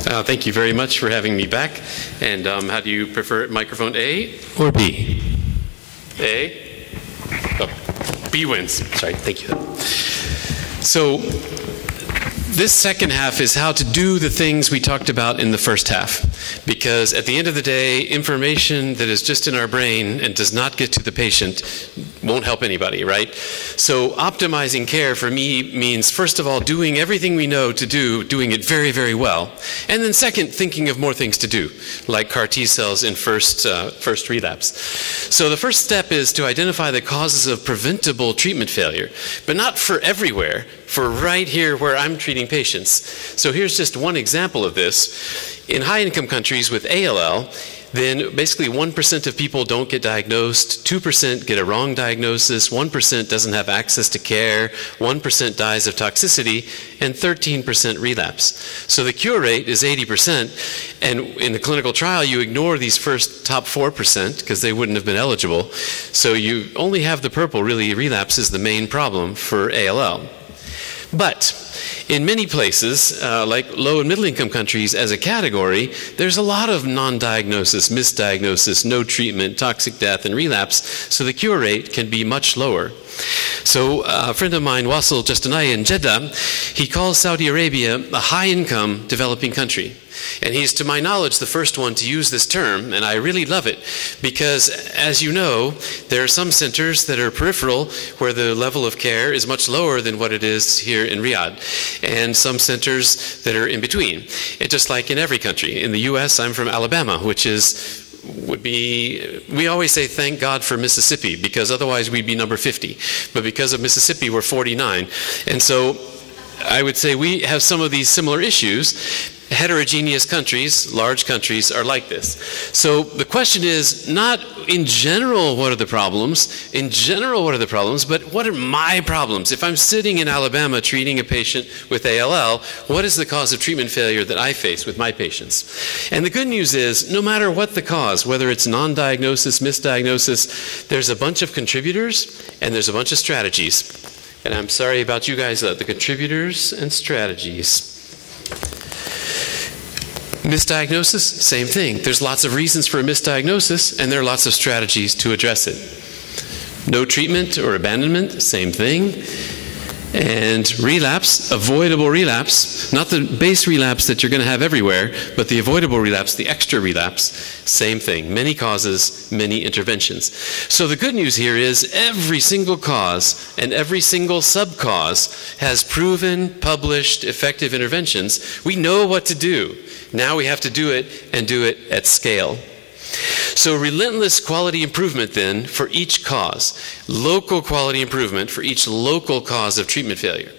Thank you very much for having me back. And how do you prefer it, microphone A or B? A? Oh, B wins. Sorry, thank you. So this second half is how to do the things we talked about in the first half. Because at the end of the day, information that is just in our brain and does not get to the patient won't help anybody, right? So optimizing care for me means, first of all, doing everything we know to do, doing it very, very well. And then second, thinking of more things to do, like CAR T cells in first relapse. So the first step is to identify the causes of preventable treatment failure, but not for everywhere, for right here where I'm treating patients. So here's just one example of this. In high-income countries with ALL, then basically 1% of people don't get diagnosed, 2% get a wrong diagnosis, 1% doesn't have access to care, 1% dies of toxicity, and 13% relapse. So the cure rate is 80%, and in the clinical trial you ignore these first top 4% because they wouldn't have been eligible. So you only have the purple, really relapse is the main problem for ALL. But in many places, like low and middle income countries as a category, there's a lot of non-diagnosis, misdiagnosis, no treatment, toxic death, and relapse, so the cure rate can be much lower. So a friend of mine, Wasil Justanai in Jeddah, he calls Saudi Arabia a high-income developing country. And he's, to my knowledge, the first one to use this term, and I really love it because, as you know, there are some centers that are peripheral where the level of care is much lower than what it is here in Riyadh, and some centers that are in between. It's just like in every country. In the US, I'm from Alabama, which would be, we always say thank God for Mississippi, because otherwise we'd be number 50. But because of Mississippi, we're 49. And so I would say we have some of these similar issues. Heterogeneous countries, large countries, are like this. So the question is not in general what are the problems, but what are my problems? If I'm sitting in Alabama treating a patient with ALL, what is the cause of treatment failure that I face with my patients? And the good news is, no matter what the cause, whether it's non-diagnosis, misdiagnosis, there's a bunch of contributors and there's a bunch of strategies. And I'm sorry about you guys, the contributors and strategies. Misdiagnosis, same thing. There's lots of reasons for a misdiagnosis, and there are lots of strategies to address it. No treatment or abandonment, same thing. And relapse, avoidable relapse, not the base relapse that you're going to have everywhere, but the avoidable relapse, the extra relapse, same thing. Many causes, many interventions. So the good news here is every single cause and every single sub-cause has proven, published, effective interventions. We know what to do. Now we have to do it and do it at scale. So relentless quality improvement then for each cause. Local quality improvement for each local cause of treatment failure.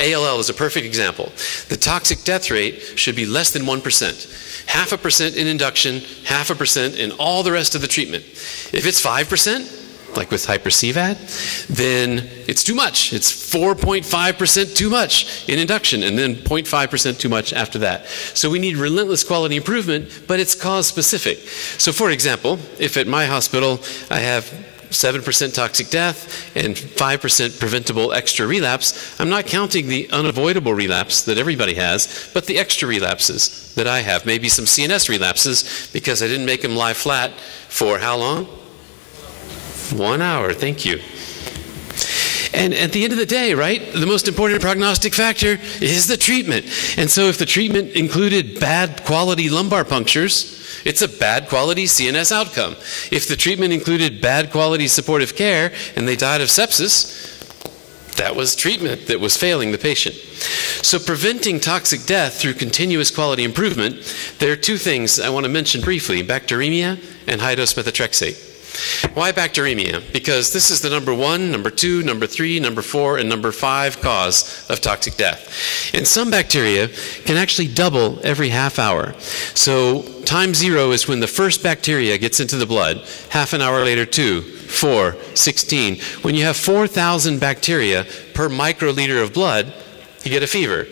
ALL is a perfect example. The toxic death rate should be less than 1%. 0.5% in induction, 0.5% in all the rest of the treatment. If it's 5%, like with hyper-CVAD, then it's too much. It's 4.5% too much in induction, and then 0.5% too much after that. So we need relentless quality improvement, but it's cause-specific. So for example, if at my hospital I have 7% toxic death and 5% preventable extra relapse, I'm not counting the unavoidable relapse that everybody has, but the extra relapses that I have. Maybe some CNS relapses because I didn't make them lie flat for how long? 1 hour, thank you. And at the end of the day, right, the most important prognostic factor is the treatment. And so if the treatment included bad quality lumbar punctures, it's a bad quality CNS outcome. If the treatment included bad quality supportive care and they died of sepsis, that was treatment that was failing the patient. So preventing toxic death through continuous quality improvement, there are two things I want to mention briefly, bacteremia and high-dose methotrexate. Why bacteremia? Because this is the number 1, number 2, number 3, number 4, and number 5 cause of toxic death. And some bacteria can actually double every half hour. So time 0 is when the first bacteria gets into the blood. Half an hour later, 2, 4, 16. When you have 4,000 bacteria per microliter of blood, you get a fever.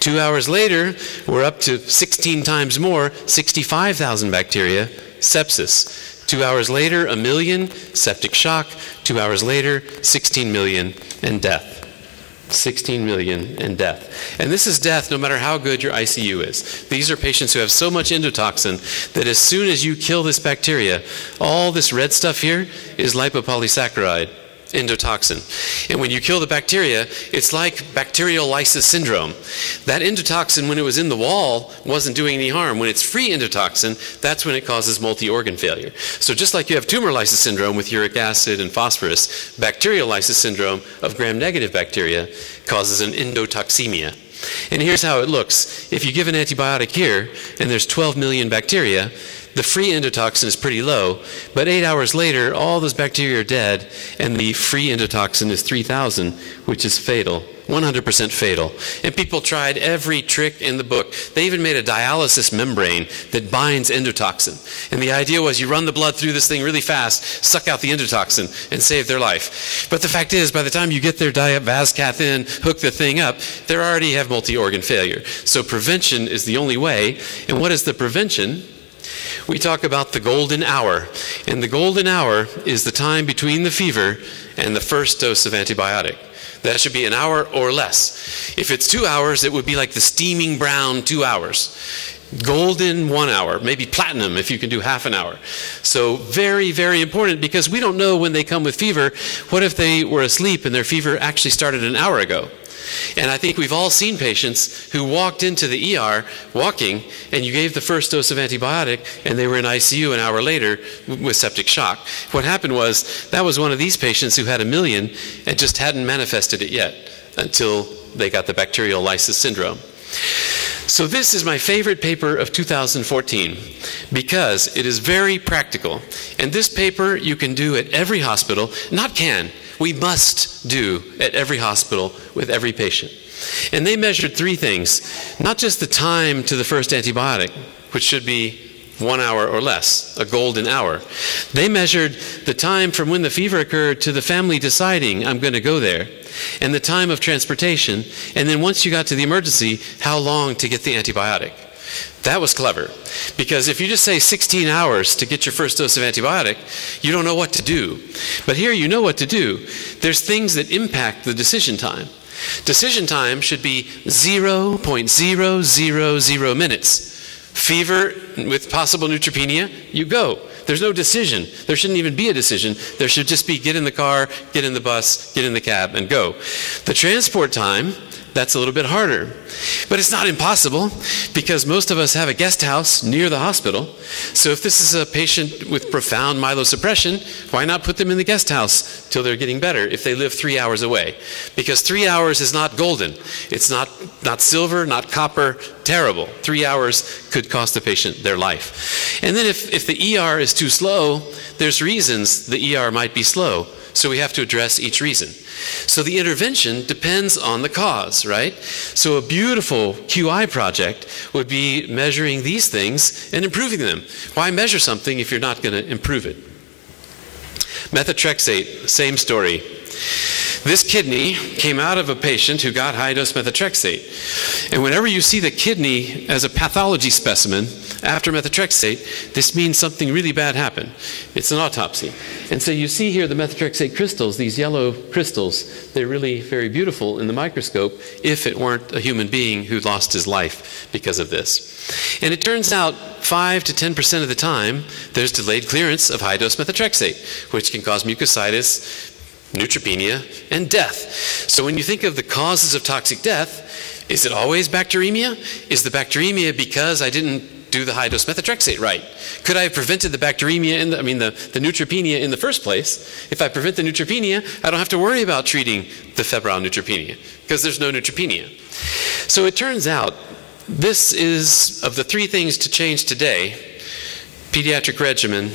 2 hours later, we're up to 16 times more, 65,000 bacteria, sepsis. 2 hours later, 1 million, septic shock. 2 hours later, 16 million, and death. 16 million, and death. And this is death no matter how good your ICU is. These are patients who have so much endotoxin that as soon as you kill this bacteria, all this red stuff here is lipopolysaccharide, endotoxin. And when you kill the bacteria, it's like bacterial lysis syndrome. That endotoxin, when it was in the wall, wasn't doing any harm. When it's free endotoxin, that's when it causes multi-organ failure. So just like you have tumor lysis syndrome with uric acid and phosphorus, bacterial lysis syndrome of gram-negative bacteria causes an endotoxemia. And here's how it looks. If you give an antibiotic here, and there's 12 million bacteria, the free endotoxin is pretty low, but 8 hours later, all those bacteria are dead, and the free endotoxin is 3,000, which is fatal, 100% fatal. And people tried every trick in the book. They even made a dialysis membrane that binds endotoxin. And the idea was you run the blood through this thing really fast, suck out the endotoxin, and save their life. But the fact is, by the time you get their VASCAth in, hook the thing up, they already have multi-organ failure. So prevention is the only way. And what is the prevention? We talk about the golden hour, and the golden hour is the time between the fever and the first dose of antibiotic. That should be an hour or less. If it's 2 hours, it would be like the steaming brown 2 hours. Golden 1 hour, maybe platinum if you can do half an hour. So very, very important, because we don't know when they come with fever. What if they were asleep and their fever actually started an hour ago? And I think we've all seen patients who walked into the ER walking, and you gave the first dose of antibiotic, and they were in ICU an hour later with septic shock. What happened was, that was one of these patients who had 1 million and just hadn't manifested it yet until they got the bacterial lysis syndrome. So this is my favorite paper of 2014 because it is very practical. And this paper you can do at every hospital, not can, we must do at every hospital with every patient. And they measured 3 things, not just the time to the first antibiotic, which should be 1 hour or less, a golden hour. They measured the time from when the fever occurred to the family deciding, I'm going to go there, and the time of transportation, and then once you got to the emergency, how long to get the antibiotic. That was clever, because if you just say 16 hours to get your first dose of antibiotic, you don't know what to do. But here you know what to do. There's things that impact the decision time. Decision time should be 0.000 minutes. Fever with possible neutropenia, you go. There's no decision. There shouldn't even be a decision. There should just be get in the car, get in the bus, get in the cab, and go. The transport time, that's a little bit harder. But it's not impossible, because most of us have a guest house near the hospital. So if this is a patient with profound myelosuppression, why not put them in the guest house till they're getting better if they live 3 hours away? Because 3 hours is not golden. It's not silver, not copper, terrible. 3 hours could cost the patient their life. And then if the ER is too slow, there's reasons the ER might be slow. So we have to address each reason. So the intervention depends on the cause, right? So a beautiful QI project would be measuring these things and improving them. Why measure something if you're not going to improve it? Methotrexate, same story. This kidney came out of a patient who got high-dose methotrexate. And whenever you see the kidney as a pathology specimen after methotrexate, this means something really bad happened. It's an autopsy. And so you see here the methotrexate crystals, these yellow crystals. They're really very beautiful in the microscope if it weren't a human being who lost his life because of this. And it turns out 5 to 10% of the time, there's delayed clearance of high-dose methotrexate, which can cause mucositis, neutropenia, and death. So when you think of the causes of toxic death, is it always bacteremia? Is the bacteremia because I didn't do the high-dose methotrexate right? Could I have prevented the bacteremia, the neutropenia in the first place? If I prevent the neutropenia, I don't have to worry about treating the febrile neutropenia because there's no neutropenia. So it turns out this is, of the 3 things to change today, pediatric regimen,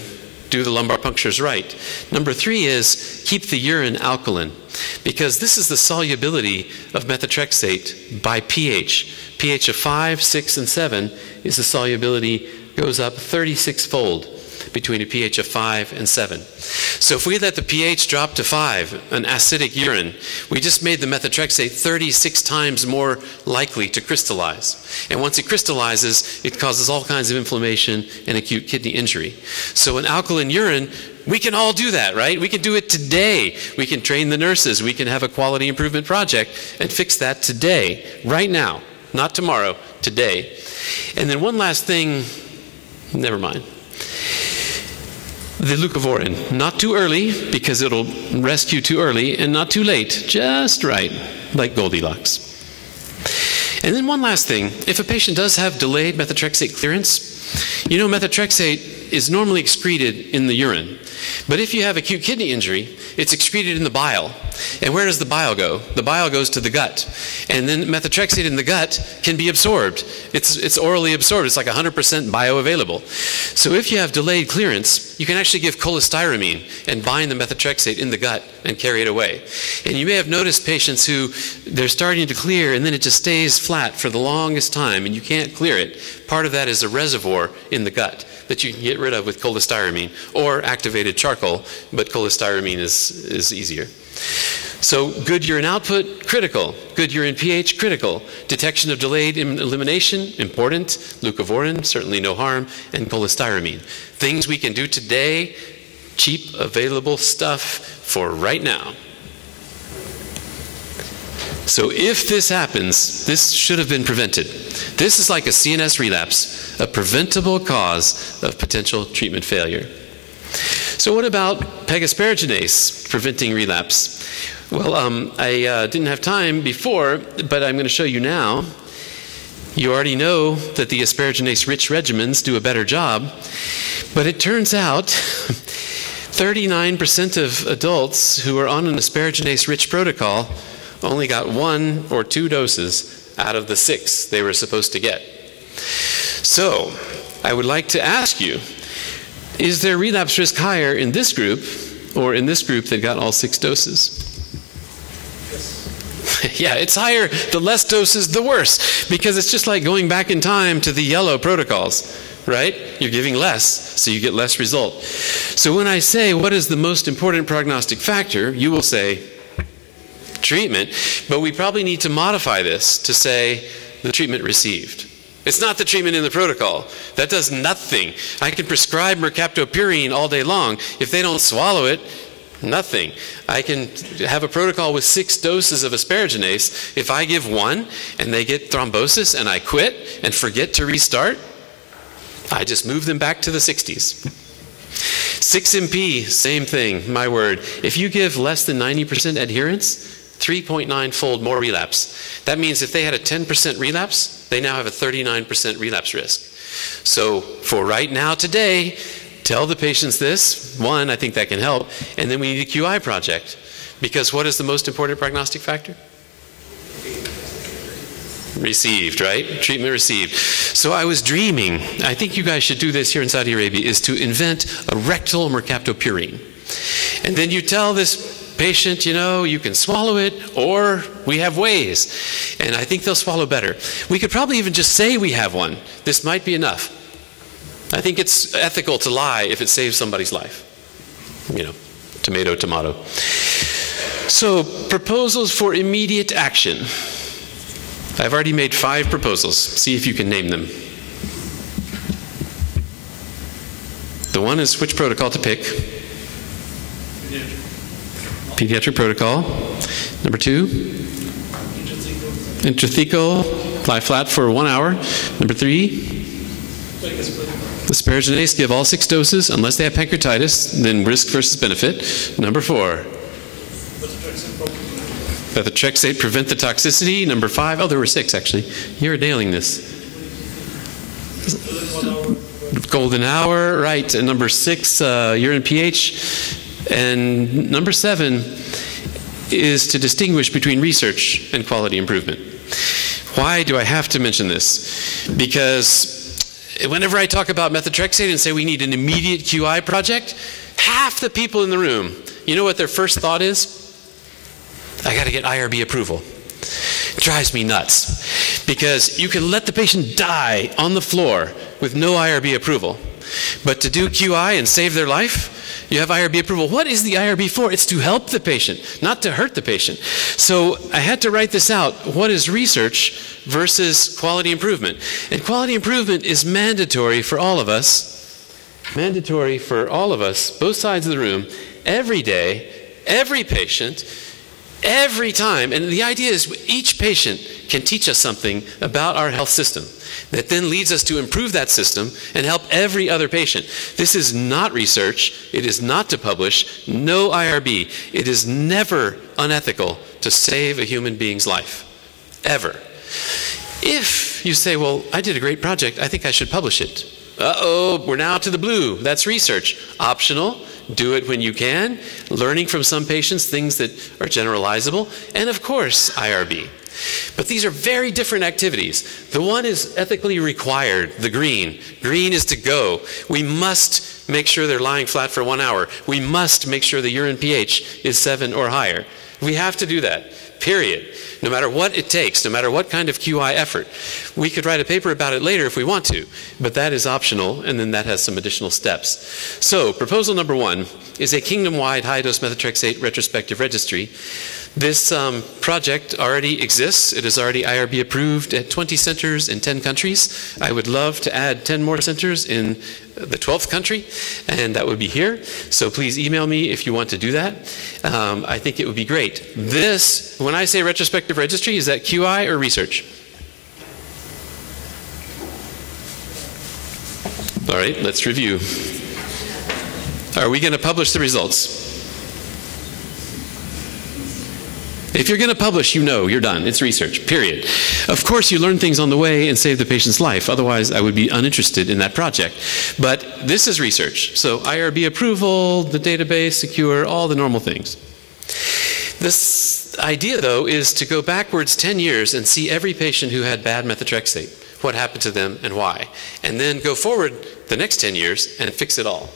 do the lumbar punctures right. Number 3 is keep the urine alkaline, because this is the solubility of methotrexate by pH. pH of 5, 6, and 7 is the solubility goes up 36-fold between a pH of 5 and 7. So if we let the pH drop to 5, an acidic urine, we just made the methotrexate 36 times more likely to crystallize. And once it crystallizes, it causes all kinds of inflammation and acute kidney injury. So an alkaline urine We can all do that, right? We can do it today. We can train the nurses. We can have a quality improvement project and fix that today, right now, not tomorrow, today. And then one last thing, never mind. The leucovorin, not too early because it'll rescue too early, and not too late, just right, like Goldilocks. And then one last thing, if a patient does have delayed methotrexate clearance, you know methotrexate is normally excreted in the urine. But if you have acute kidney injury, it's excreted in the bile. And where does the bile go? The bile goes to the gut. And then methotrexate in the gut can be absorbed. It's orally absorbed. It's like 100% bioavailable. So if you have delayed clearance, you can actually give cholestyramine and bind the methotrexate in the gut and carry it away. And you may have noticed patients who they're starting to clear and then it just stays flat for the longest time and you can't clear it. Part of that is a reservoir in the gut that you can get rid of with cholestyramine or activated charcoal, but cholestyramine is easier. So good urine output, critical. Good urine pH, critical. Detection of delayed elimination, important. Leucovorin, certainly no harm. And cholestyramine. Things we can do today, cheap, available stuff for right now. So if this happens, this should have been prevented. This is like a CNS relapse, a preventable cause of potential treatment failure. So what about pegasparaginase preventing relapse? Well, I didn't have time before, but I'm going to show you now. You already know that the asparaginase-rich regimens do a better job, but it turns out 39% of adults who are on an asparaginase-rich protocol only got 1 or 2 doses out of the 6 they were supposed to get. So, I would like to ask you, is their relapse risk higher in this group or in this group that got all 6 doses? Yes. Yeah, it's higher. The less doses, the worse, because it's just like going back in time to the yellow protocols, right? You're giving less, so you get less result. So when I say, what is the most important prognostic factor, you will say, treatment, but we probably need to modify this to say the treatment received. It's not the treatment in the protocol. That does nothing. I can prescribe mercaptopurine all day long. If they don't swallow it, nothing. I can have a protocol with 6 doses of asparaginase. If I give 1 and they get thrombosis and I quit and forget to restart, I just move them back to the 60s. 6MP, same thing, my word. If you give less than 90% adherence, 3.9-fold more relapse. That means if they had a 10% relapse, they now have a 39% relapse risk. So for right now today, tell the patients this. 1, I think that can help. And then we need a QI project. Because what is the most important prognostic factor? Received, right? Treatment received. So I was dreaming, I think you guys should do this here in Saudi Arabia, is to invent a rectal mercaptopurine. And then you tell this patient, you know, you can swallow it, or we have ways. And I think they'll swallow better. We could probably even just say we have one. This might be enough. I think it's ethical to lie if it saves somebody's life. You know, tomato, tomato. So, proposals for immediate action. I've already made 5 proposals. See if you can name them. The one is which protocol to pick. Pediatric protocol. Number 2, intrathecal, lie flat for 1 hour. Number 3, asparaginase, give all 6 doses unless they have pancreatitis, then risk versus benefit. Number 4, methotrexate, prevent the toxicity. Number 5, oh, there were 6 actually. You're nailing this. Golden hour, right. And number 6, urine pH. And number 7 is to distinguish between research and quality improvement. Why do I have to mention this? Because whenever I talk about methotrexate and say we need an immediate QI project, half the people in the room, you know what their first thought is? I got to get IRB approval. It drives me nuts. Because you can let the patient die on the floor with no IRB approval. But to do QI and save their life, you have IRB approval. What is the IRB for? It's to help the patient, not to hurt the patient. So I had to write this out. What is research versus quality improvement? And quality improvement is mandatory for all of us mandatory for all of us, both sides of the room, every day, every patient, every time. And the idea is each patient can teach us something about our health system that then leads us to improve that system and help every other patient. This is not research. It is not to publish. No IRB. It is never unethical to save a human being's life, ever. If you say, well, I did a great project, I think I should publish it. Uh-oh, we're now to the blue. That's research. Optional. Do it when you can. Learning from some patients things that are generalizable. And of course, IRB. But these are very different activities. The one is ethically required, the green. Green is to go. We must make sure they're lying flat for 1 hour. We must make sure the urine pH is 7 or higher. We have to do that, period. No matter what it takes, no matter what kind of QI effort. We could write a paper about it later if we want to, but that is optional, and then that has some additional steps. So, proposal number 1 is a kingdom-wide high-dose methotrexate retrospective registry. This project already exists. It is already IRB approved at 20 centers in 10 countries. I would love to add 10 more centers in the 12th country, and that would be here. So please email me if you want to do that. I think it would be great. This, when I say retrospective registry, is that QI or research? All right, let's review. Are we going to publish the results? If you're going to publish, you know you're done. It's research, period. Of course, you learn things on the way and save the patient's life. Otherwise, I would be uninterested in that project. But this is research. So IRB approval, the database, secure, all the normal things. This idea, though, is to go backwards 10 years and see every patient who had bad methotrexate, what happened to them and why. And then go forward the next 10 years and fix it all.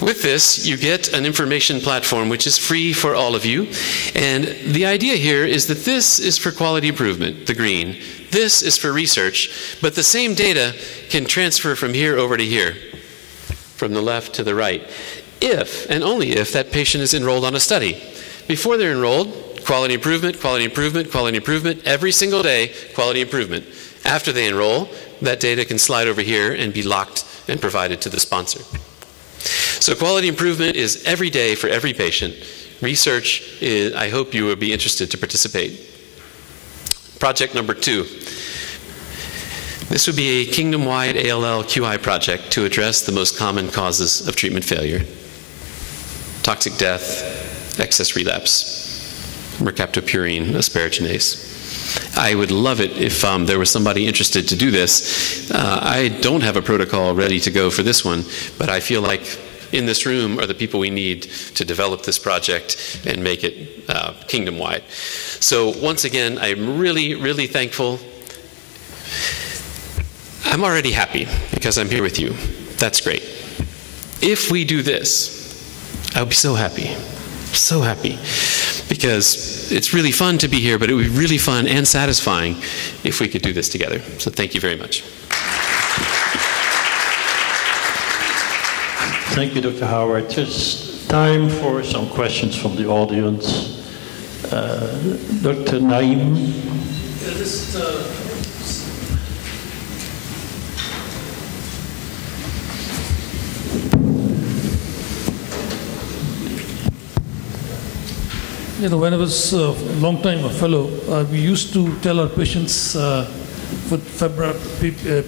With this, you get an information platform which is free for all of you. And the idea here is that this is for quality improvement, the green. This is for research, but the same data can transfer from here over to here, from the left to the right, if, and only if, that patient is enrolled on a study. Before they're enrolled, quality improvement, quality improvement, quality improvement, every single day, quality improvement. After they enroll, that data can slide over here and be locked and provided to the sponsor. So quality improvement is every day for every patient. Research is, I hope you will be interested to participate. Project number 2. This would be a kingdom-wide ALL QI project to address the most common causes of treatment failure. Toxic death, excess relapse, mercaptopurine, asparaginase. I would love it if there was somebody interested to do this. I don't have a protocol ready to go for this one, but I feel like in this room are the people we need to develop this project and make it kingdom-wide. So once again, I'm really, really thankful. I'm already happy because I'm here with you. That's great. If we do this, I'll be so happy. So happy. Because it's really fun to be here, but it would be really fun and satisfying if we could do this together. So thank you very much. Thank you, Dr. Howard. Just time for some questions from the audience. Dr. Naim. You know, when I was a long time a fellow, we used to tell our patients,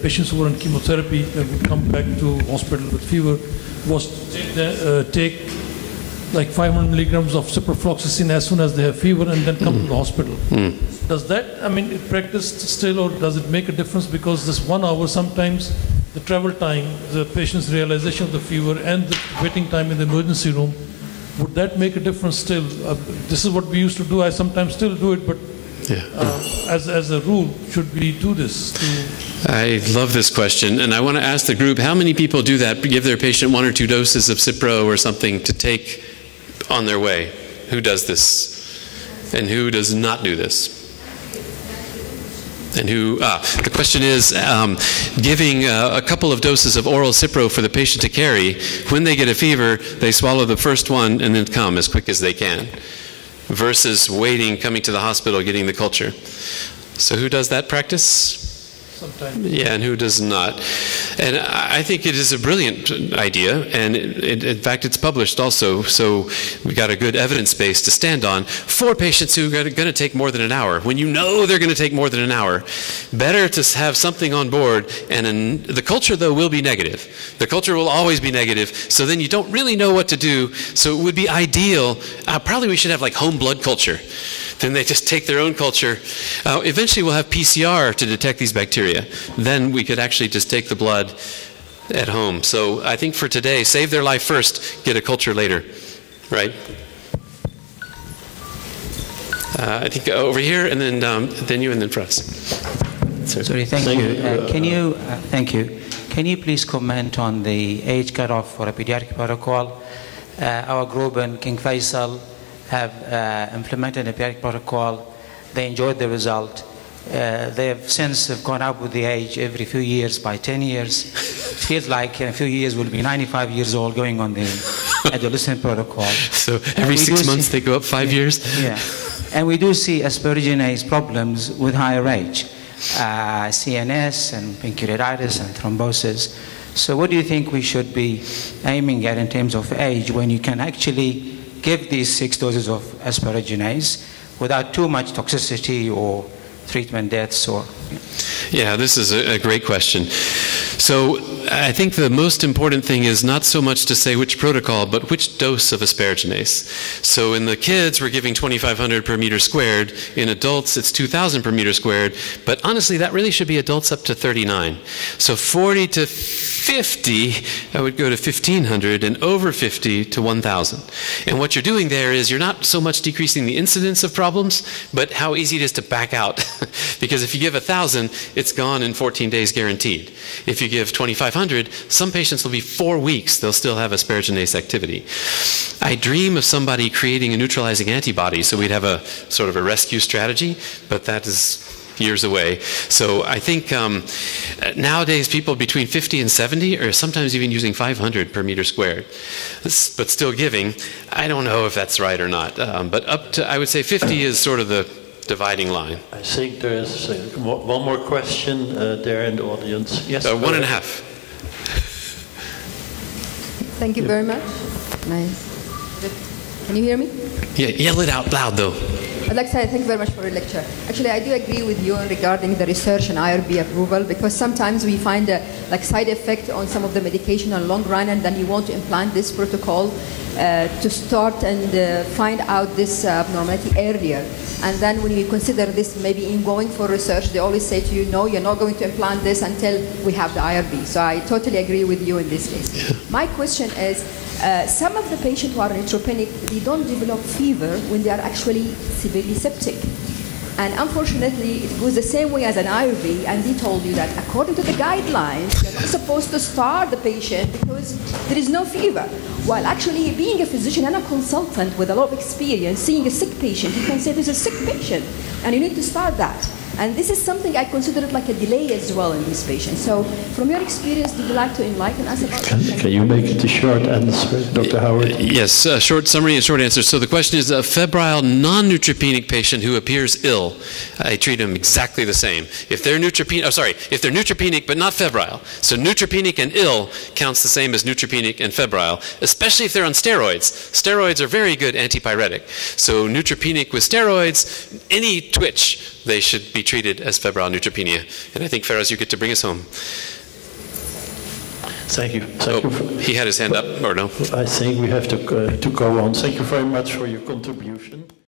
patients who were on chemotherapy and would come back to hospital with fever, was to take like 500 milligrams of ciprofloxacin as soon as they have fever and then come to the hospital. Does that, I mean, it practiced still, or does it make a difference? Because this 1 hour, sometimes the travel time, the patient's realization of the fever, and the waiting time in the emergency room, would that make a difference still? This is what we used to do. I sometimes still do it, but as a rule, should we do this? I love this question, and I want to ask the group, how many people do that, give their patient 1 or 2 doses of Cipro or something to take on their way? Who does this? And who does not do this? And who, the question is, giving a couple of doses of oral Cipro for the patient to carry. When they get a fever, they swallow the first one and then come as quick as they can, versus waiting, coming to the hospital, getting the culture. So who does that practice? sometimes. Yeah, and who does not? And I think it is a brilliant idea, and in fact it's published also, so we've got a good evidence base to stand on for patients who are going to take more than an hour. When you know they're going to take more than an hour, better to have something on board, and the culture though will be negative. The culture will always be negative, so then you don't really know what to do, so it would be ideal, probably we should have like home blood culture. Then they just take their own culture. Eventually we'll have PCR to detect these bacteria. Then we could actually just take the blood at home. So I think for today, save their life first, get a culture later, right? I think over here, and then you, and then for us. Sorry, thank you. Thank you. Can you please comment on the age cutoff for a pediatric protocol? Our group in King Faisal have implemented a pediatric protocol. They enjoyed the result. They have since gone up with the age every few years by 10 years. It feels like in a few years we'll be 95 years old going on the adolescent protocol. So every 6 months they go up 5 years? Yeah. And we do see asparaginase problems with higher age, CNS and pancreatitis and thrombosis. So what do you think we should be aiming at in terms of age when you can actually give these 6 doses of asparaginase without too much toxicity or treatment deaths? Or yeah, this is a great question. So I think the most important thing is not so much to say which protocol, but which dose of asparaginase. So in the kids, we're giving 2,500 per meter squared. In adults, it's 2,000 per meter squared. But honestly, that really should be adults up to 39. So 40 to 50, I would go to 1,500, and over 50 to 1,000. And what you're doing there is you're not so much decreasing the incidence of problems, but how easy it is to back out. Because if you give 1,000, it's gone in 14 days guaranteed. If you give 2,500, some patients will be 4 weeks, they'll still have asparaginase activity. I dream of somebody creating a neutralizing antibody, so we'd have a sort of a rescue strategy, but that is years away. So I think nowadays people between 50 and 70 are sometimes even using 500 per meter squared, but still giving. I don't know if that's right or not, but up to, I would say 50 is sort of the dividing line. I think there is one more question there in the audience. Yes. 1.5. Thank you very much. Nice. Can you hear me? Yeah, yell it out loud though. I'd like to say thank you very much for your lecture. Actually, I do agree with you regarding the research and IRB approval, because sometimes we find a side effect on some of the medication on long run, and then you want to implant this protocol to start and find out this abnormality earlier. And then when you consider this maybe in going for research, they always say to you, no, you're not going to implant this until we have the IRB. So I totally agree with you in this case. Yeah. My question is, some of the patients who are neutropenic, they don't develop fever when they are actually severely septic. And unfortunately, it goes the same way as an IRB, and they told you that according to the guidelines, you're not supposed to start the patient because there is no fever. While actually being a physician and a consultant with a lot of experience, seeing a sick patient, you can say there's a sick patient, and you need to start that. And this is something I consider it like a delay as well in these patients. So from your experience, would you like to enlighten us about that? Can you make it a short answer, Dr. Howard? Yes, short summary and short answer. So the question is, a febrile non-neutropenic patient who appears ill, I treat them exactly the same. If they're neutropenic, if they're neutropenic but not febrile, so neutropenic and ill counts the same as neutropenic and febrile, especially if they're on steroids. Steroids are very good antipyretic. So neutropenic with steroids, any twitch, they should be treated as febrile neutropenia. And I think, Feroz, you get to bring us home. Thank you. He had his hand up, or no? I think we have to go on. Thank you very much for your contribution.